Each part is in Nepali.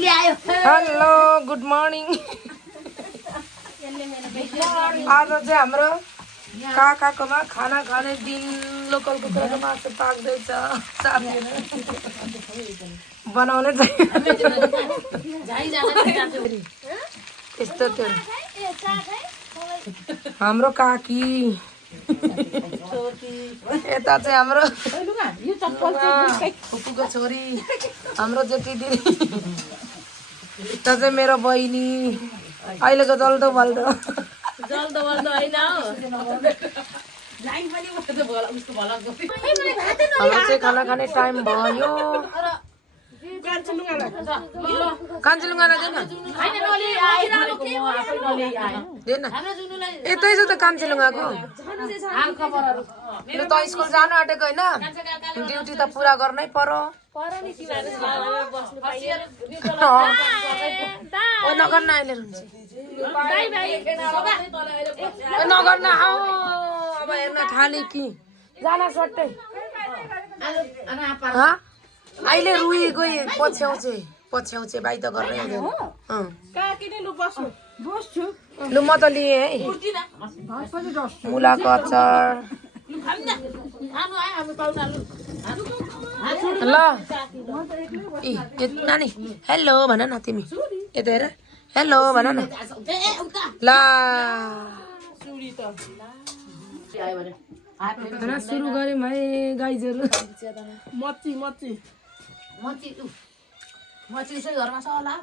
हेलो गुड मर्निङ आज चाहिँ हाम्रो काकाकोमा खाना खाने दिन लोकल कुखुराको मासु पाक्दैछ साथीहरु बनाउने यस्तो थियो हाम्रो काकी यता चाहिँ हाम्रो फुपूको छोरी हाम्रो जेठी दिदी यता चाहिँ मेरो बहिनी अहिलेको जल्दो बल्दो होइन हाम्रो चाहिँ खाना खाने टाइम भयो कान्छलुङ्गालाई देन यतै छ त कान्छलुङ्गाको ल त स्कुल जानु आँटेको होइन ड्युटी त पुरा गर्नै पर्यो नगर्न अहिले नगर्न आऊ अब हेर्न थाले कि जान सट्टै अहिले रुई गई पछ्याउँछ बाई त गर्नै लु म त लिएँ है मुलाको अचार ल नानी हेलो भन न तिमी यता हेर हेलो भन न ल सुरु गऱ्यौँ है गाइजहरू मची चाहिँ घरमा छ होला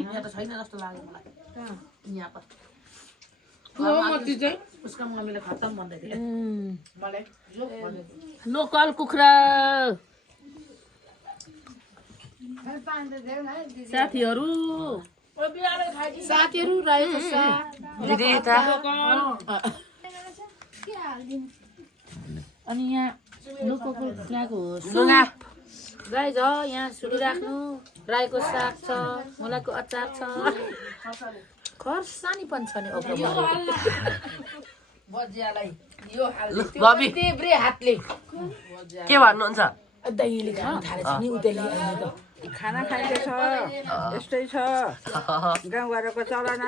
यहाँ त छैन जस्तो लाग्यो मलाई यहाँ त उसका मम्मीले खत्तम भन्दै थियो मलाई लोकल कुखुरा साथीहरू रहेको छ अनि यहाँ लोकल कुखुराको गाई छ यहाँ सुलिराख्नु राईको साग छ मुलाको अचार छ खर्सानी पनि छ नि के भन्नुहुन्छ दैले खानु थालेछ नि उतैले खाना खाइन्छ यस्तै छ गाउँघरको चलना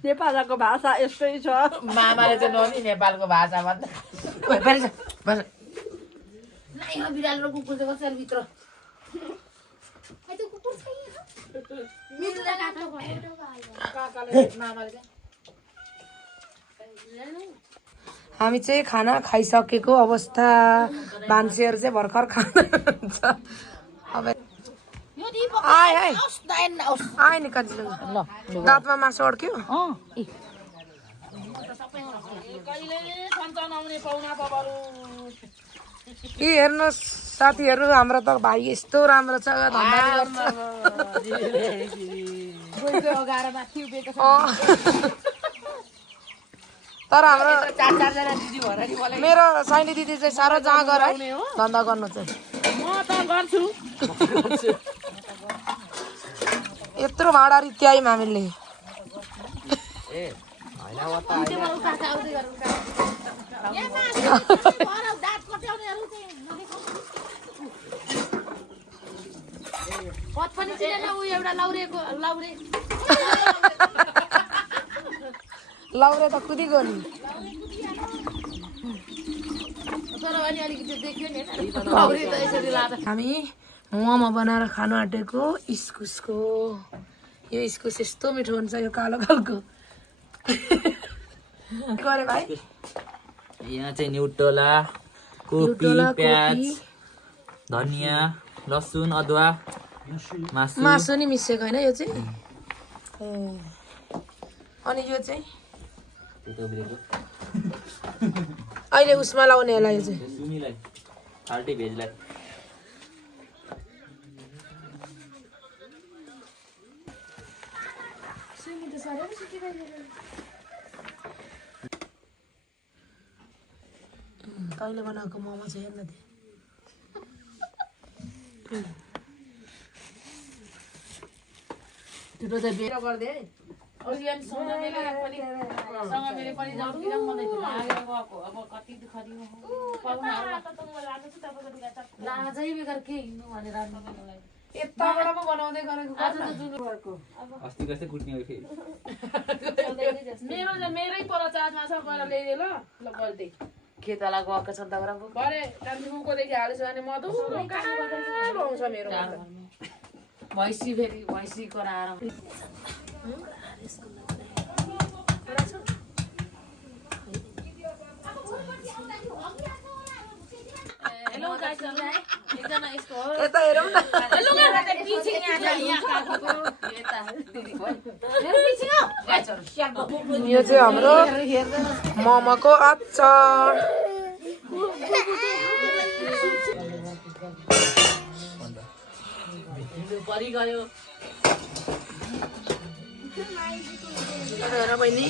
नेपालको भाषा यस्तै छ मामाले चाहिँ ननि नेपालको भाषा भन्दा बिरालो कुकुर चाहिँ कसरी भित्र हामी चाहिँ खाना खाइसकेको अवस्था मान्छेहरू चाहिँ भर्खर खानुहुन्छ अब आए नि कान्छीलुङ्गा दाँतमा मासु अड्क्यो कि हेर्नुहोस् साथीहरू हाम्रो त भाइ यस्तो राम्रो छ तर हाम्रो मेरो साइनी दिदी चाहिँ साह्रो जहाँ गर है धन्दा गर्नु चाहिँ यत्रो भाडा रित्यायौँ हामीले लाउरे त कुदिगयो नि हामी मोमो बनाएर खानु आँटेको इस्कुसको यो इस्कुस यस्तो मिठो हुन्छ यो कालो खालको गरे भाइ यहाँ चाहिँ न्युट्रोला कोपी प्याज धनिया लसुन अदुवा मासु नि मिसेको होइन यो चाहिँ अनि यो चाहिँ अहिले उसमा लाउने होला यो चाहिँ सुमीलाई फाल्टी भेजलाई तैँले बनाएको मोमो चाहिँ हेर्न दे छिटो चाहिँ बेर गरिदिए अनि सँगले पनि जाउँदिन मलाई त लागेर गएको अब कति दुःख दिनु लाजै बेगर के हिँड्नु भनेर मलाई यताबाट पो बनाउँदै गरेको आज त जुलुको अस्ति कस्तै कुट्ने हो फेरि मेरै पर चार्जमा छ गएर ल्याइदिए ल गर्दै खेतला गएको छ दाउरा भरे कालिम्पोङकोदेखि हालेछ भने मधु कहाँ आउँछ मेरो भैँसी फेरि भैँसी कराएर हेलो गाइस एकजना यसको यता हेरौँ न यो चाहिँ हाम्रो मोमोको अचार परि गयो हेर बहिनी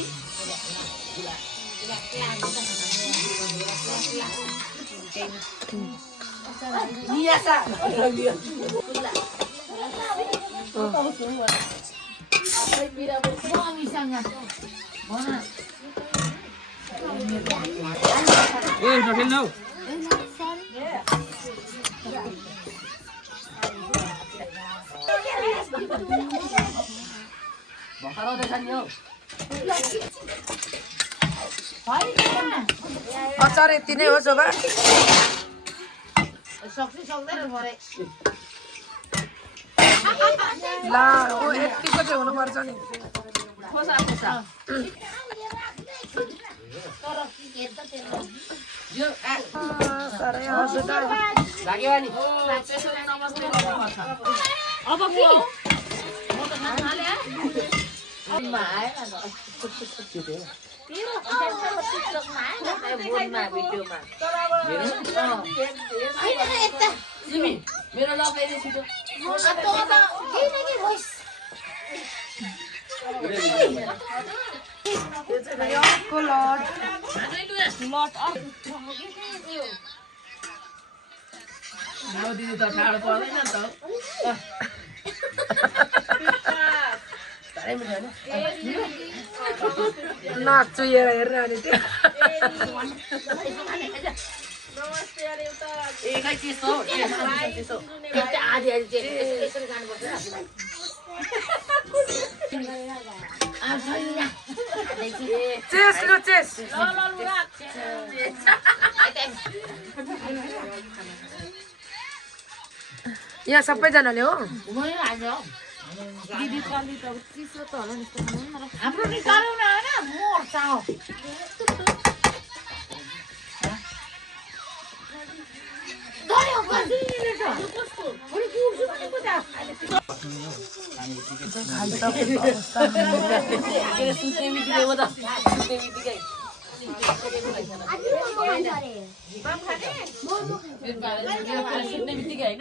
अचार यति नै हो जोगा ला ओ यतिको चाहिँ हुनुपर्छ नि साह्रै हाँसो त अब के म त खान थाले मेरो लगाइदिए छिटो अर्को लड दिदी त ठाडो पर्दैन त नाक चुहिएर हेरेर अनि त्यो खै त्यस्तो आधी आधी यसरी जानुपर्छ चेस लु चेस यहाँ सबैजनाले हो दिदी काली त चिसो त होला नि हाम्रो निकाल्नु न हैन मर्छ सुत्ने बित्तिकै होइन